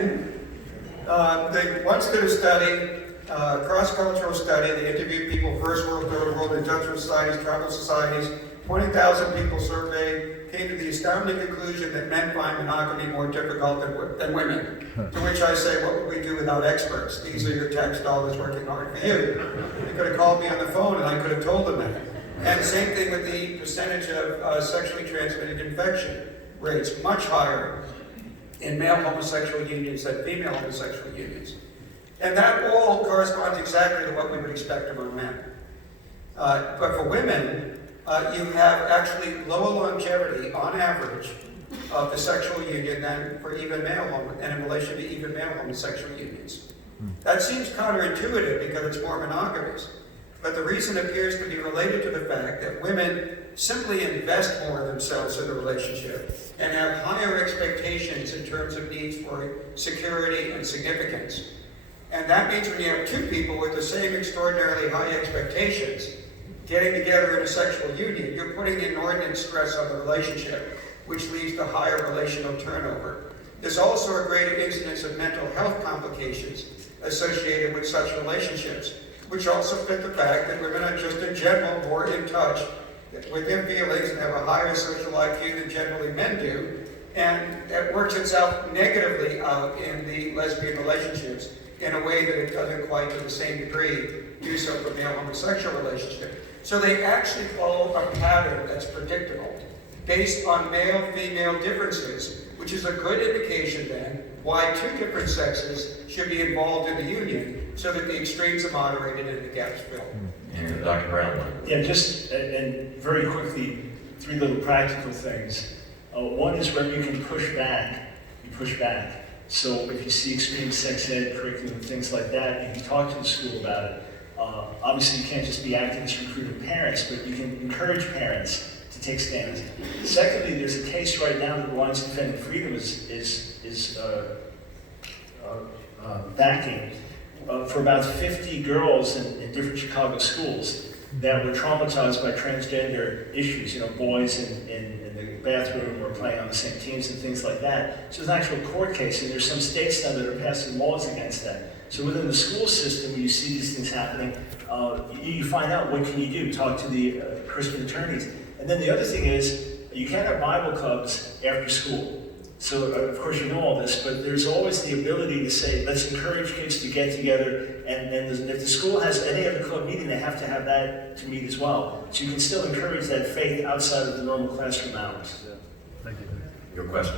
They once did a study, cross-cultural study. They interviewed people, first world, third world, industrial societies, tribal societies. 20,000 people surveyed, came to the astounding conclusion that men find monogamy more difficult than women. To which I say, what would we do without experts? These are your tax dollars working hard for you. They could have called me on the phone and I could have told them that. And the same thing with the percentage of sexually transmitted infection rates, much higher in male homosexual unions than female homosexual unions. And that all corresponds exactly to what we would expect among men. But for women, you have actually lower longevity on average of the sexual union than for even male and in relation to even male homosexual unions. That seems counterintuitive because it's more monogamous. But the reason appears to be related to the fact that women simply invest more of themselves in the relationship and have higher expectations in terms of needs for security and significance. And that means when you have two people with the same extraordinarily high expectations getting together in a sexual union, you're putting inordinate stress on the relationship, which leads to higher relational turnover. There's also a greater incidence of mental health complications associated with such relationships, which also fit the fact that women are just in general more in touch with their feelings and have a higher social IQ than generally men do, and that works itself negatively out in the lesbian relationships in a way that it doesn't quite to the same degree do so for male homosexual relationships. So they actually follow a pattern that's predictable based on male-female differences, which is a good indication then why two different sexes should be involved in the union so that the extremes are moderated and the gaps filled. And Dr. Brown. Yeah, just and very quickly, three little practical things. One is where you can push back, you push back. So if you see extreme sex ed curriculum, things like that, you can talk to the school about it. Obviously, you can't just be activist recruiting parents, but you can encourage parents to take stands. Secondly, there's a case right now that the Alliance Defending Freedom is backing for about 50 girls in different Chicago schools that were traumatized by transgender issues, boys in the bathroom or playing on the same teams and things like that. So it's an actual court case, and there's some states now that are passing laws against that. So within the school system, when you see these things happening, you find out what can you do, talk to the Christian attorneys. And then the other thing is, you can't have Bible clubs after school. So of course you know all this, but there's always the ability to say, let's encourage kids to get together, and if the school has any other club meeting, they have to have that to meet as well. So you can still encourage that faith outside of the normal classroom hours. Thank you. Your question.